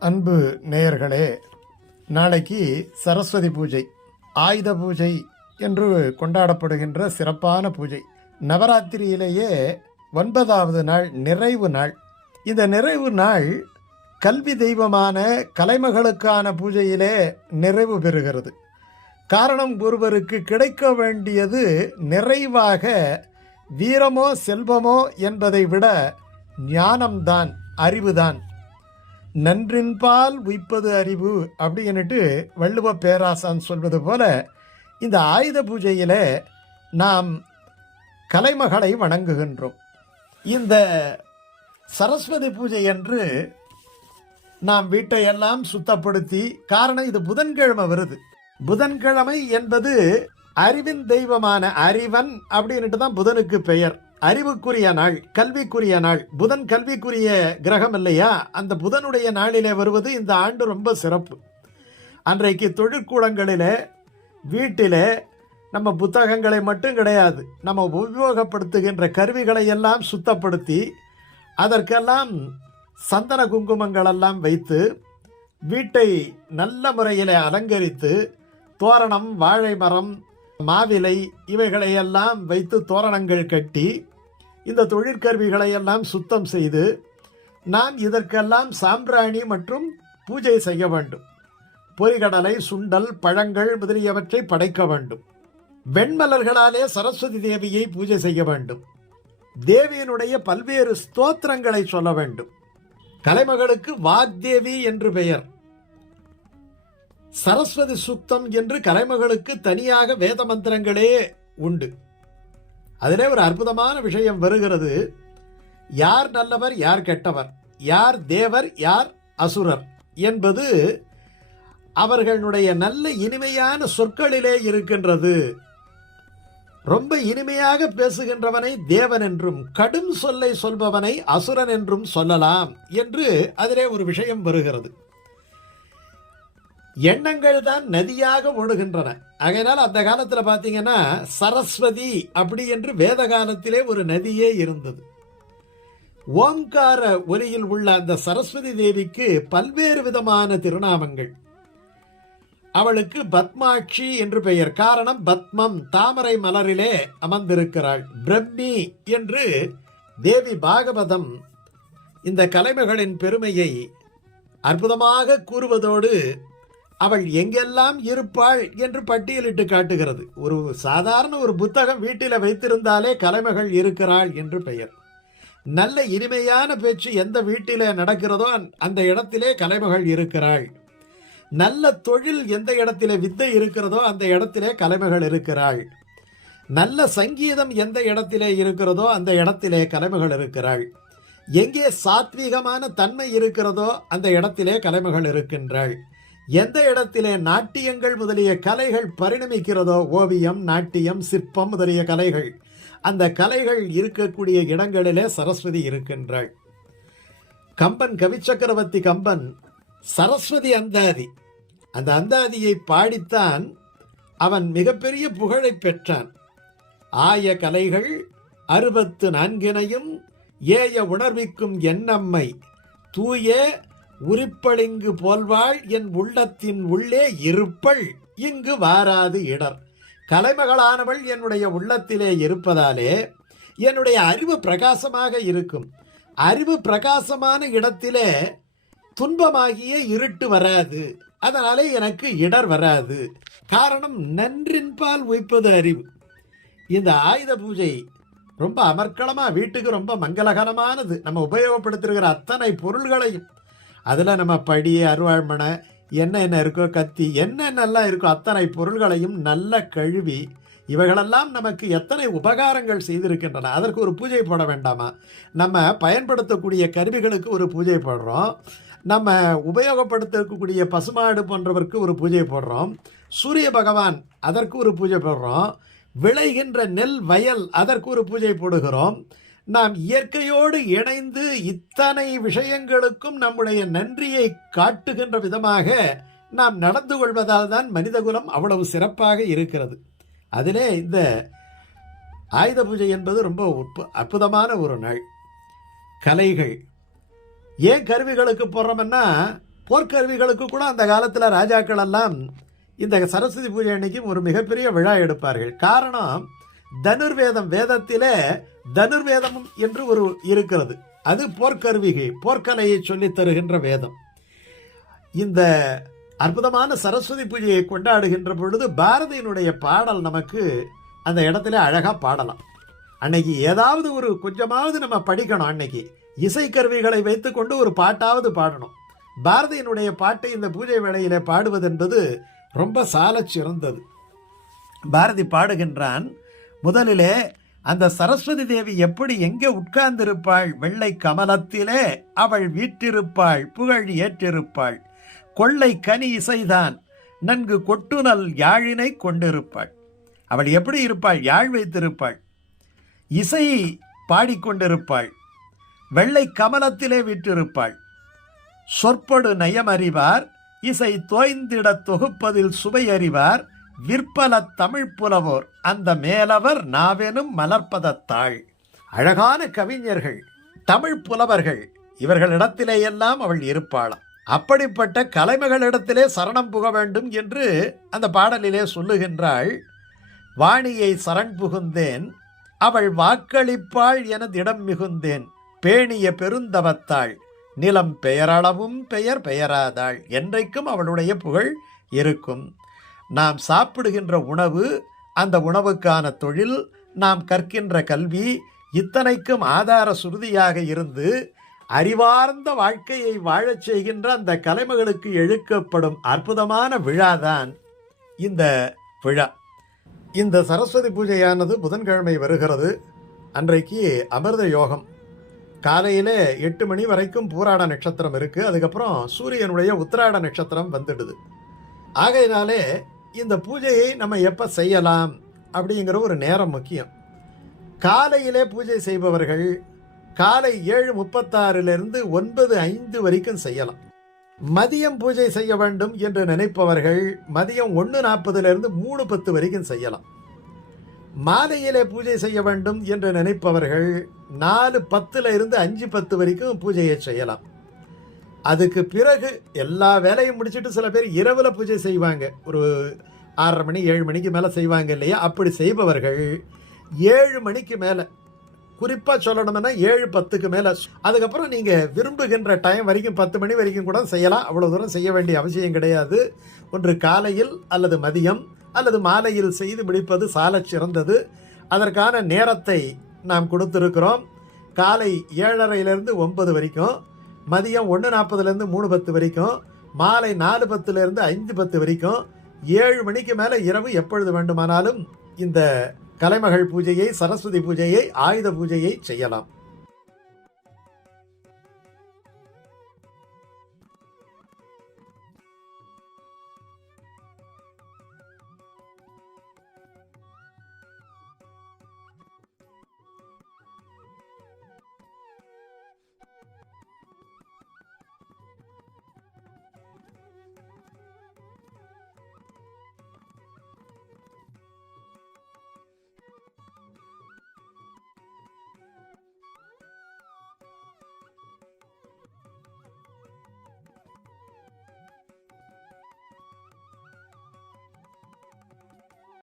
அன்பு நேயர்களே நாளைக்கு சரஸ்வதி பூஜை ஆயுத பூஜை என்று கொண்டாடப்படுகின்ற சிறப்பான பூஜை. நவராத்திரியிலேயே ஒன்பதாவது நாள் நிறைவு நாள். இந்த நிறைவு நாள் கல்வி தெய்வமான கலைமகளுக்கான பூஜையிலே நிறைவு பெறுகிறது. காரணம் ஒருவருக்கு கிடைக்க வேண்டியது நிறைவாக வீரமோ செல்வமோ என்பதை விட ஞானம்தான் அறிவுதான். நன்றின்பால் உய்ப்பது அறிவு அப்படின்னுட்டு வள்ளுவ பேராசான் சொல்வது போல இந்த ஆயுத பூஜையில் நாம் கலைமகளை வணங்குகின்றோம். இந்த சரஸ்வதி பூஜை என்று நாம் வீட்டையெல்லாம் சுத்தப்படுத்தி காரணம் இது புதன்கிழமை வருது. புதன்கிழமை என்பது அறிவின் தெய்வமான அறிவன் அப்படின்னுட்டு தான் புதனுக்கு பெயர். அறிவுக்குரிய நாள் கல்விக்குரிய நாள். புதன் கல்விக்குரிய கிரகம் இல்லையா? அந்த புதனுடைய நாளிலே வருவது இந்த ஆண்டு ரொம்ப சிறப்பு. அன்றைக்கு தொழிற்கூடங்களில் வீட்டிலே நம்ம புத்தகங்களை மட்டும் கிடையாது நம்ம உபயோகப்படுத்துகின்ற கருவிகளை எல்லாம் சுத்தப்படுத்தி அதற்கெல்லாம் சந்தன குங்குமங்கள் எல்லாம் வைத்து வீட்டை நல்ல முறையில் அலங்கரித்து தோரணம் வாழை மரம் மாவிலை இவைகளை எல்லாம் வைத்து தோரணங்கள் கட்டி இந்த தொழிற்கருவிகளை எல்லாம் சுத்தம் செய்து நாம் இதற்கெல்லாம் சாம்பிராணி மற்றும் பூஜை செய்ய வேண்டும். பொறிகடலை சுண்டல் பழங்கள் முதலியவற்றை படைக்க வேண்டும். வெண்மலர்களாலே சரஸ்வதி தேவியை பூஜை செய்ய வேண்டும். தேவியினுடைய பல்வேறு ஸ்தோத்திரங்களை சொல்ல வேண்டும். கலைமகளுக்கு வாக்தேவி என்று பெயர். சரஸ்வதி சுத்தம் என்று கலைமகளுக்கு தனியாக வேத மந்திரங்களே உண்டு. அதிலே ஒரு அற்புதமான விஷயம் வருகிறது. யார் நல்லவர் யார் கெட்டவர்? யார் தேவர் யார் அசுரர்? என்பது அவர்களுடைய நல்ல இனிமையான சொற்களிலே இருக்கின்றது. ரொம்ப இனிமையாக பேசுகின்றவனை தேவன் என்றும் கடும் சொல்லை சொல்பவனை அசுரன் என்றும் சொல்லலாம் என்று அதிலே ஒரு விஷயம் வருகிறது. எண்ணங்கள் தான் நதியாக ஓடுகின்றன. ஆகையினால் அந்த காலத்தில் பார்த்தீங்கன்னா சரஸ்வதி அப்படி என்று வேத காலத்திலே ஒரு நதியே இருந்தது. ஓங்கார ஒலியில் உள்ள அந்த சரஸ்வதி தேவிக்கு பல்வேறு விதமான திருநாமங்கள். அவளுக்கு பத்மாட்சி என்று பெயர். காரணம் பத்மம் தாமரை மலரிலே அமர்ந்திருக்கிறாள். பிரம்மி என்று தேவி பாகவதம் இந்த கலைமகளின் பெருமையை அற்புதமாக கூறுவதோடு அவள் எங்கெல்லாம் இருப்பாள் என்று பட்டியலிட்டு காட்டுகிறது. ஒரு சாதாரண ஒரு புத்தகம் வீட்டில் வைத்திருந்தாலே கலைமகள் இருக்கிறாள் என்று பெயர். நல்ல இனிமையான பேச்சு எந்த வீட்டிலே நடக்கிறதோ அந்த இடத்திலே கலைமகள் இருக்கிறாள். நல்ல தொழில் எந்த இடத்திலே வித்தை இருக்கிறதோ அந்த இடத்திலே கலைமகள் இருக்கிறாள். நல்ல சங்கீதம் எந்த இடத்திலே இருக்கிறதோ அந்த இடத்திலே கலைமகள் இருக்கிறாள். எங்கே சாத்வீகமான தன்மை இருக்கிறதோ அந்த இடத்திலே கலைமகள் இருக்கின்றாள். எந்த இடத்திலே நாட்டியங்கள் முதலிய கலைகள் பரிணமிக்கிறதோ ஓவியம் நாட்டியம் சிற்பம் முதலிய கலைகள் அந்த கலைகள் இருக்கக்கூடிய இடங்களிலே சரஸ்வதி இருக்கின்றாள். கம்பன் கவிச்சக்கரவர்த்தி கம்பன் சரஸ்வதி அந்தாதி. அந்த அந்தாதியை பாடித்தான் அவன் மிகப்பெரிய புகழை பெற்றான். ஆய கலைகள் அறுபத்து நான்கினையும் ஏய உணர்விக்கும் எண்ணம்மை தூய உரிப்பளிங்கு போல்வாள் என் உள்ளத்தின் உள்ளே இருப்பள் இங்கு வாராது இடர். கலைமகளானவள் என்னுடைய உள்ளத்திலே இருப்பதாலே என்னுடைய அறிவு பிரகாசமாக இருக்கும். அறிவு பிரகாசமான இடத்திலே துன்பமாகிய இருட்டு வராது. அதனாலே எனக்கு இடர் வராது. காரணம் நன்றின்பால் உய்ப்பது அறிவு. இந்த ஆயுத பூஜை ரொம்ப அமர்க்களமாக வீட்டுக்கு ரொம்ப மங்களகரமானது. நம்ம உபயோகப்படுத்திருக்கிற அத்தனை பொருள்களையும் அதில் நம்ம படி அருவாழ்மனை என்னென்ன இருக்கோ கத்தி என்னென்னலாம் இருக்கோ அத்தனை பொருள்களையும் நல்ல கழுவி இவைகளெல்லாம் நமக்கு எத்தனை உபகாரங்கள் செய்திருக்கின்றன? அதற்கு ஒரு பூஜை போட வேண்டாமா? நம்ம பயன்படுத்தக்கூடிய கருவிகளுக்கு ஒரு பூஜை போடுறோம். நம்ம உபயோகப்படுத்தக்கூடிய பசுமாடு போன்றவருக்கு ஒரு பூஜை போடுறோம். சூரிய பகவான் அதற்கு ஒரு பூஜை போடுறோம். விளைகின்ற நெல் வயல் அதற்கு ஒரு பூஜை போடுகிறோம். நாம் இயற்கையோடு இணைந்து இத்தனை விஷயங்களுக்கும் நம்முடைய நன்றியை காட்டுகின்ற விதமாக நாம் நடந்து கொள்வதால் தான் மனிதகுலம் அவ்வளவு சிறப்பாக இருக்கிறது. அதிலே இந்த ஆயுத பூஜை என்பது ரொம்ப உற்ப- அற்புதமான ஒரு நாள். கலைகள். ஏன் கருவிகளுக்கு போடுறோம்னா போர்க்கருவிகளுக்கு கூட அந்த காலத்தில் ராஜாக்கள் எல்லாம் இந்த சரஸ்வதி பூஜை அன்னைக்கு ஒரு மிகப்பெரிய விழா எடுப்பார்கள். காரணம் தனுர்வேதம் வேதத்திலே தனுர்வேதம் என்று ஒரு இருக்கிறது. அது போர்க்கருவிகள் போர்க்கலையை சொல்லித் தருகின்ற வேதம். இந்த அற்புதமான சரஸ்வதி பூஜையை கொண்டாடுகின்ற பொழுது பாரதியினுடைய பாடல் நமக்கு அந்த இடத்துல அழகாக பாடலாம். அன்னைக்கு ஏதாவது ஒரு கொஞ்சமாவது நம்ம படிக்கணும் அன்னைக்கு. இசைக்கருவிகளை வைத்துக்கொண்டு ஒரு பாட்டாவது பாடணும். பாரதியினுடைய பாட்டை இந்த பூஜை வேளையிலே பாடுவது என்பது ரொம்ப சாலச் சிறந்தது பாரதி பாடுகின்றான் முதலிலே அந்த சரஸ்வதி தேவி எப்படி எங்கே உட்கார்ந்திருப்பாள்? வெள்ளை கமலத்திலே அவள் வீற்றிருப்பாள் புகழ் ஏற்றிருப்பாள். கொள்ளை கனி இசைதான். நன்கு கொட்டுநல் யாழினை கொண்டிருப்பாள். அவள் எப்படி இருப்பாள்? யாழ் வைத்திருப்பாள். இசை பாடிக்கொண்டிருப்பாள். வெள்ளை கமலத்திலே விட்டிருப்பாள் சொற்பொடு நயம் அறிவார் இசை தோய்ந்திடத் தொகுப்பதில் சுவை அறிவார் விற்பல தமிழ் புலவோர் அந்த மேலவர் நாவெனும் மலர்ப்பதத்தாள். அழகான கவிஞர்கள் தமிழ் புலவர்கள் இவர்களிடத்திலேயெல்லாம் அவள் இருப்பாளாம். அப்படிப்பட்ட கலைமகளிடத்திலே சரணம் புக வேண்டும் என்று அந்த பாடலிலே சொல்லுகின்றாள் வாணியை சரண் புகுந்தேன் அவள் வாக்களிப்பாள் என திடம் மிகுந்தேன் பேணிய பெருந்தவத்தாள் நிலம் பெயரளவும் பெயர் பெயராதாள் என்றைக்கும் அவளுடைய புகழ் இருக்கும். நாம் சாப்பிடுகின்ற உணவு அந்த உணவுக்கான தொழில் நாம் கற்கின்ற கல்வி இத்தனைக்கும் ஆதார சுருதியாக இருந்து அறிவார்ந்த வாழ்க்கையை வாழச் செய்கின்ற அந்த கலைமகளுக்கு எழுக்கப்படும் அற்புதமான விழாதான் இந்த விழா. இந்த சரஸ்வதி பூஜையானது புதன்கிழமை வருகிறது. அன்றைக்கு அமிர்த யோகம். காலையிலே எட்டு மணி வரைக்கும் பூராட நட்சத்திரம் இருக்குது அதுக்கப்புறம் சூரியனுடைய உத்திராட நட்சத்திரம் வந்துடுது. ஆகையினாலே இந்த பூஜையை நம்ம எப்போ செய்யலாம் அப்படிங்கிற ஒரு நேரம் முக்கியம். காலையிலே பூஜை செய்பவர்கள் காலை ஏழு முப்பத்தாறிலிருந்து ஒன்பது ஐந்து வரைக்கும் செய்யலாம். மதியம் பூஜை செய்ய வேண்டும் என்று நினைப்பவர்கள் மதியம் ஒன்று நாற்பதுலேருந்து மூணு பத்து வரைக்கும் செய்யலாம். மாலையிலே பூஜை செய்ய வேண்டும் என்று நினைப்பவர்கள் நாலு பத்தில் இருந்து அஞ்சு பத்து வரைக்கும் பூஜையை செய்யலாம். அதுக்கு பிறகு எல்லா வேலையும் முடிச்சுட்டு சில பேர் இரவில் பூஜை செய்வாங்க. ஒரு ஆறரை மணி ஏழு மணிக்கு மேலே செய்வாங்க இல்லையா? அப்படி செய்பவர்கள் ஏழு மணிக்கு மேலே குறிப்பாக சொல்லணும்னா ஏழு பத்துக்கு மேலே. அதுக்கப்புறம் நீங்கள் விரும்புகின்ற டைம் வரைக்கும் பத்து மணி வரைக்கும் கூட செய்யலாம். அவ்வளோ தூரம் செய்ய வேண்டிய அவசியம் கிடையாது. ஒன்று காலையில் அல்லது மதியம் அல்லது மாலையில் செய்து முடிப்பது சாலச் சிறந்தது. அதற்கான நேரத்தை நாம் கொடுத்துருக்கிறோம். காலை ஏழரையிலிருந்து ஒன்பது வரைக்கும். மதியம் ஒன்று நாற்பதுலேருந்து மூணு பத்து வரைக்கும் மாலை நாலு பத்துலேருந்து ஐந்து பத்து வரைக்கும் ஏழு மணிக்கு மேலே இரவு எப்பொழுது வேண்டுமானாலும் இந்த கலைமகள் பூஜையை சரஸ்வதி பூஜையை ஆயுத பூஜையை செய்யலாம்.